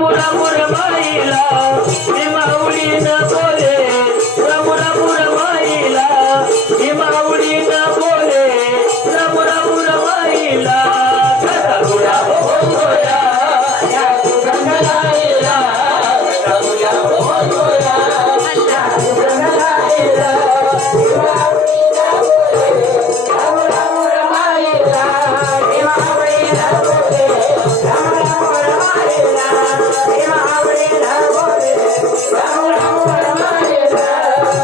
रामू रामू रमाईला ही माऊलीनं बोले रामू रामू रमाईला ही माऊलीनं बोले रामू रामू रमाईला कसा गुलाब होतोया या सुगंधलाईला कसा गुलाब होतोया या सुगंधलाईला रामू रामू रमाईला ही माऊलीनं बोले रामू रामू रमाईला ही माऊलीनं बोले रामू रामू रमाईला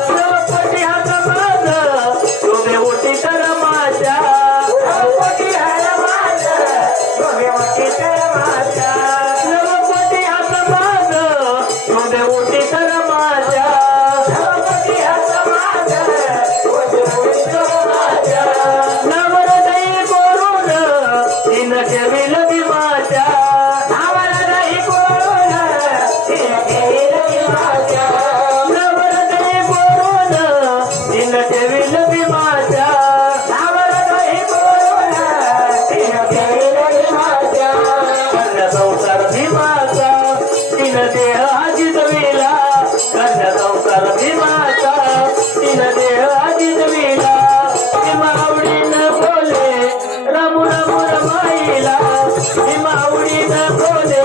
द्रौपदी हात माझं तुझे ओटी तर माझ्या द्रौपदी हात माझं तुझे ओटी तर माझ्या द्रौपदी हात माझं तुझे ओटी तर माझ्या द्रौपदी हात माझं तुझे ओटी तर माझ्या नवरदेवी करून तीन ठेवील भीमाच्या नवरदेवी करून तीन ठेवील भीमाच्या नवरदेवी करून तीन ठेवील भीमाच्या नवरदेवी करून तीन ठेवील भीमाच्या कन्या संसार भीमाचा तीन देह जिजविला कन्या संसार भीमाचा तीन देह जिजविला भीमा आवडीनं बोले रामू रामू रमाईला भीमा आवडीनं बोले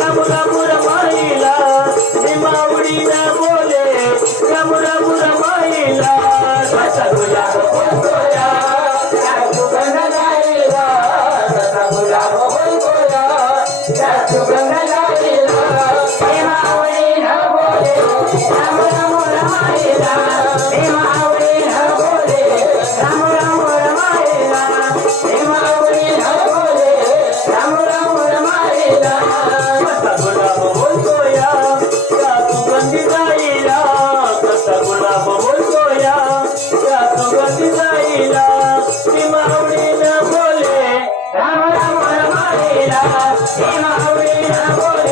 रामू रामू रमाईला भीमा आवडीनं बोले रामू रामू रमाईला कसा गुलाब होतोया या सुगंधलाईला कसा गुलाब होतोया या सुगंधलाईला भीमा आवडीनं बोले रामू रामू रमाईला भीमा आवडीनं बोले रामू रामू रमाईला भीमा आवडीनं बोले रामू रामू रमाईला कसा गुलाब होतोया या सुगंधीलाईला कसा गुलाब होतोया या सुगंधीलाईला भीमा आवडीनं बोले राम राम रमाईला भीमा आवडीनं बोले